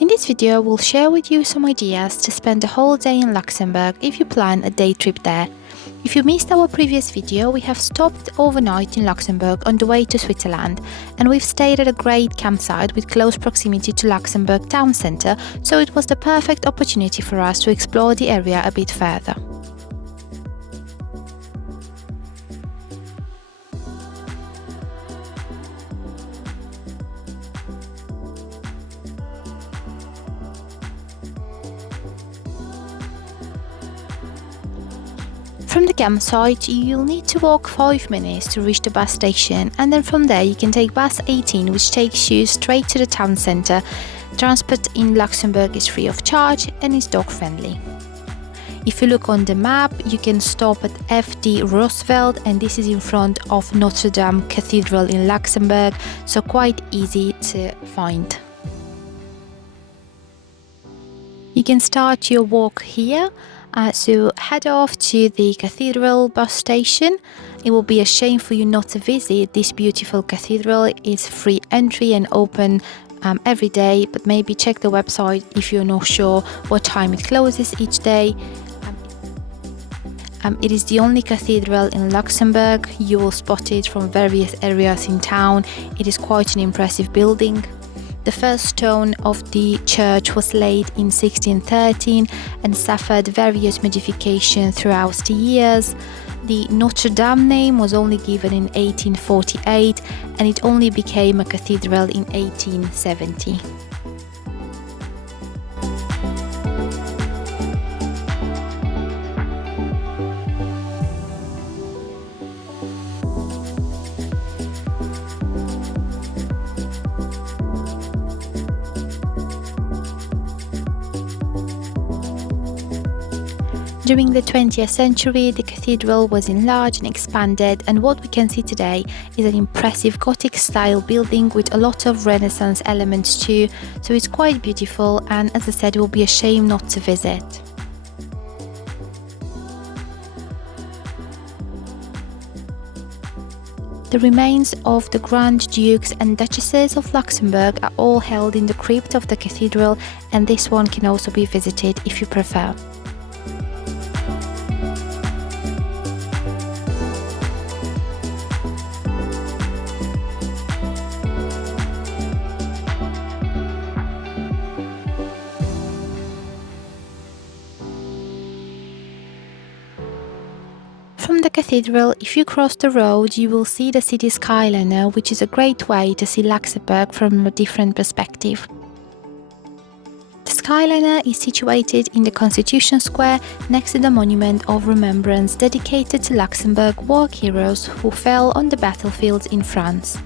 In this video, we'll share with you some ideas to spend a whole day in Luxembourg if you plan a day trip there. If you missed our previous video, we have stopped overnight in Luxembourg on the way to Switzerland, and we've stayed at a great campsite with close proximity to Luxembourg town centre, so it was the perfect opportunity for us to explore the area a bit further. From the campsite, you'll need to walk 5 minutes to reach the bus station, and then from there you can take bus 18, which takes you straight to the town centre. Transport in Luxembourg is free of charge and is dog friendly. If you look on the map, you can stop at FD Roosevelt, and this is in front of Notre Dame Cathedral in Luxembourg, so quite easy to find. You can start your walk here. So head off to the cathedral bus station. It will be a shame for you not to visit this beautiful cathedral. It's free entry and open every day, but maybe check the website if you're not sure what time it closes each day. It is the only cathedral in Luxembourg. You will spot it from various areas in town. It is quite an impressive building. The first stone of the church was laid in 1613 and suffered various modifications throughout the years. The Notre Dame name was only given in 1848, and it only became a cathedral in 1870. During the 20th century, the cathedral was enlarged and expanded, and what we can see today is an impressive Gothic-style building with a lot of Renaissance elements too, so it's quite beautiful, and as I said, it will be a shame not to visit. The remains of the Grand Dukes and Duchesses of Luxembourg are all held in the crypt of the cathedral, and this one can also be visited if you prefer. From the cathedral, if you cross the road, you will see the city skyliner, which is a great way to see Luxembourg from a different perspective. The skyliner is situated in the Constitution Square next to the monument of remembrance dedicated to Luxembourg war heroes who fell on the battlefields in France.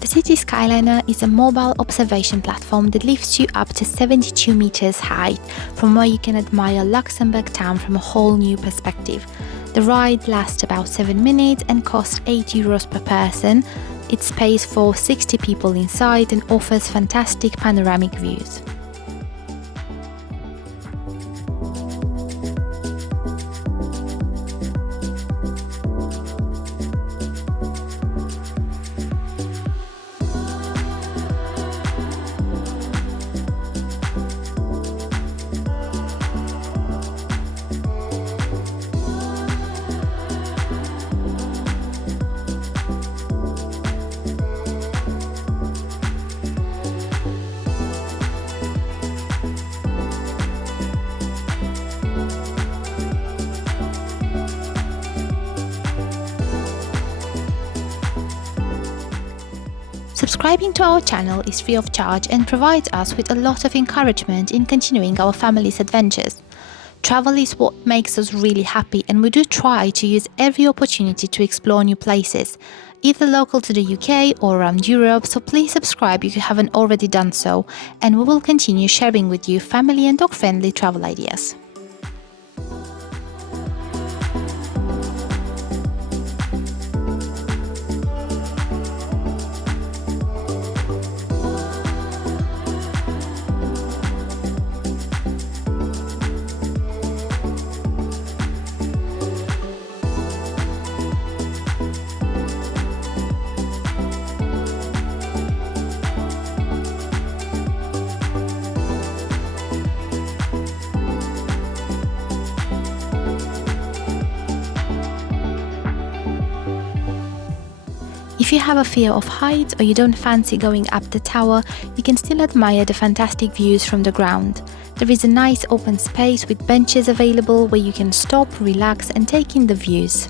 The city skyliner is a mobile observation platform that lifts you up to 72 meters high, from where you can admire Luxembourg town from a whole new perspective. The ride lasts about 7 minutes and costs €8 per person. It's space for 60 people inside and offers fantastic panoramic views. Subscribing to our channel is free of charge and provides us with a lot of encouragement in continuing our family's adventures. Travel is what makes us really happy, and we do try to use every opportunity to explore new places, either local to the UK or around Europe, so please subscribe if you haven't already done so, and we will continue sharing with you family and dog-friendly travel ideas. you have a fear of heights or you don't fancy going up the tower, you can still admire the fantastic views from the ground. There is a nice open space with benches available where you can stop, relax and take in the views.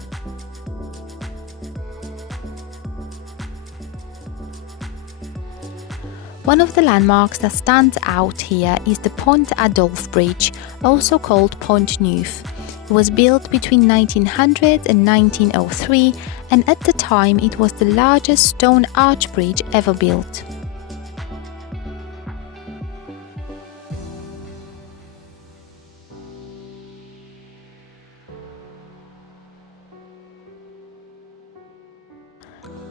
One of the landmarks that stands out here is the Pont Adolphe Bridge, also called Pont Neuf. It was built between 1900 and 1903, and at the time it was the largest stone arch bridge ever built.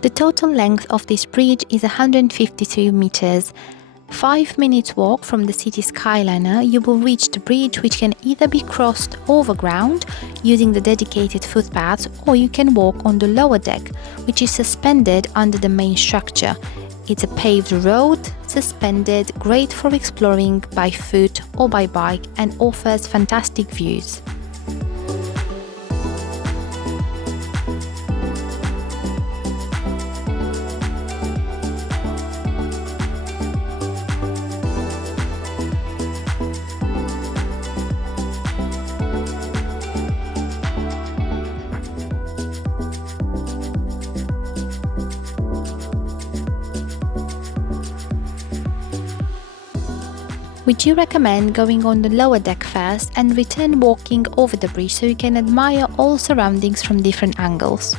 The total length of this bridge is 152 meters. 5 minutes walk from the city skyliner, you will reach the bridge, which can either be crossed overground using the dedicated footpaths, or you can walk on the lower deck, which is suspended under the main structure. It's a paved road, suspended, great for exploring by foot or by bike, and offers fantastic views. We do recommend going on the lower deck first and return walking over the bridge so you can admire all surroundings from different angles.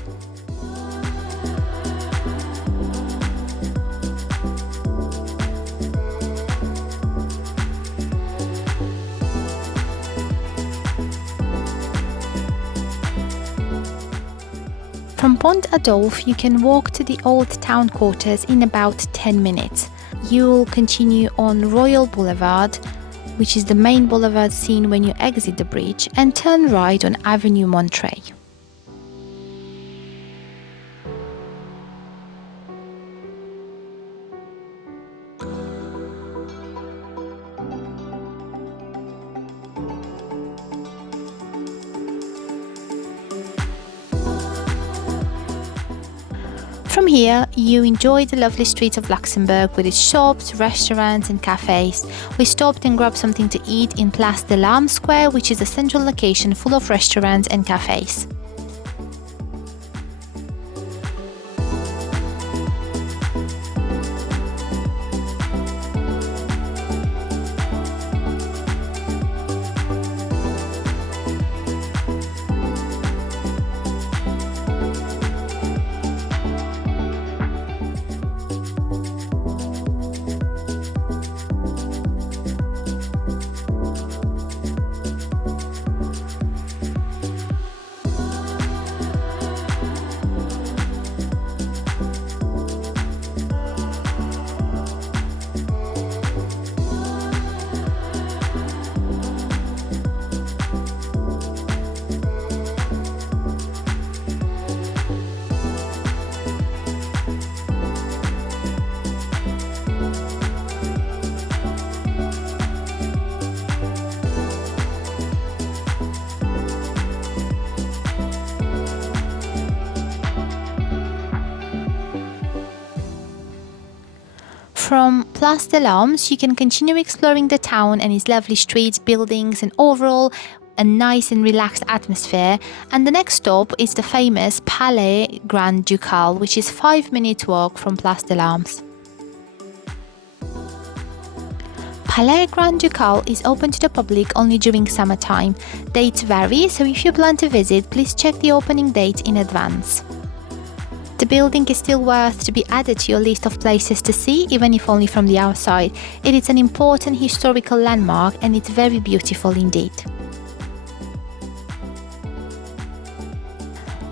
From Pont Adolphe you can walk to the old town quarters in about 10 minutes. You will continue on Royal Boulevard, which is the main boulevard seen when you exit the bridge, and turn right on Avenue Montreuil. From here, you enjoy the lovely streets of Luxembourg with its shops, restaurants and cafes. We stopped and grabbed something to eat in Place de l'Arme Square, which is a central location full of restaurants and cafes. From Place de l'Armes, you can continue exploring the town and its lovely streets, buildings, and overall a nice and relaxed atmosphere. And the next stop is the famous Palais Grand Ducal, which is 5 minutes walk from Place de l'Armes. Palais Grand Ducal is open to the public only during summertime. Dates vary, so if you plan to visit, please check the opening date in advance. The building is still worth to be added to your list of places to see, even if only from the outside. It is an important historical landmark and it's very beautiful indeed.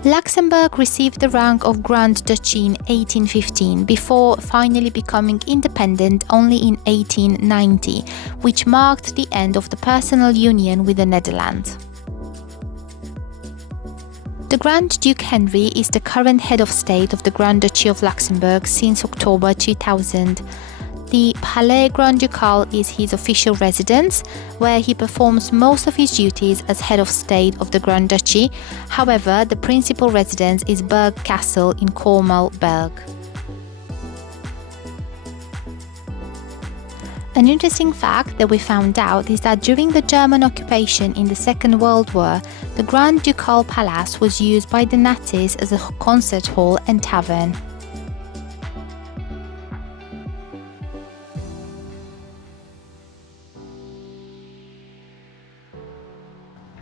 Luxembourg received the rank of Grand Duchy in 1815 before finally becoming independent only in 1890, which marked the end of the personal union with the Netherlands. The Grand Duke Henry is the current head of state of the Grand Duchy of Luxembourg since October 2000. The Palais Grand Ducal is his official residence, where he performs most of his duties as head of state of the Grand Duchy. However, the principal residence is Berg Castle in Cornwall, Berg. An interesting fact that we found out is that during the German occupation in the Second World War, the Grand Ducal Palace was used by the Nazis as a concert hall and tavern.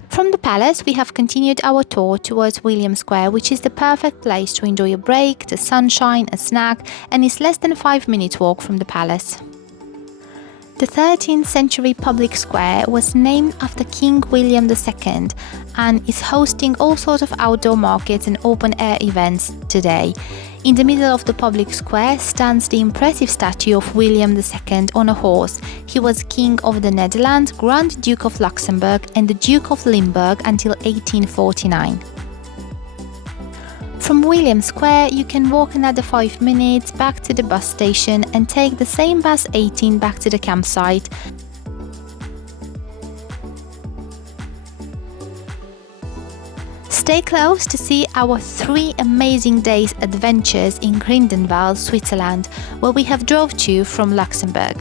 From the palace, we have continued our tour towards William Square, which is the perfect place to enjoy a break, the sunshine, a snack, and is less than a 5-minute walk from the palace. The 13th century public square was named after King William II and is hosting all sorts of outdoor markets and open-air events today. In the middle of the public square stands the impressive statue of William II on a horse. He was King of the Netherlands, Grand Duke of Luxembourg and the Duke of Limburg until 1849. From William Square, you can walk another 5 minutes back to the bus station and take the same bus 18 back to the campsite. Stay close to see our 3 amazing days adventures in Grindenwald, Switzerland, where we have drove to from Luxembourg.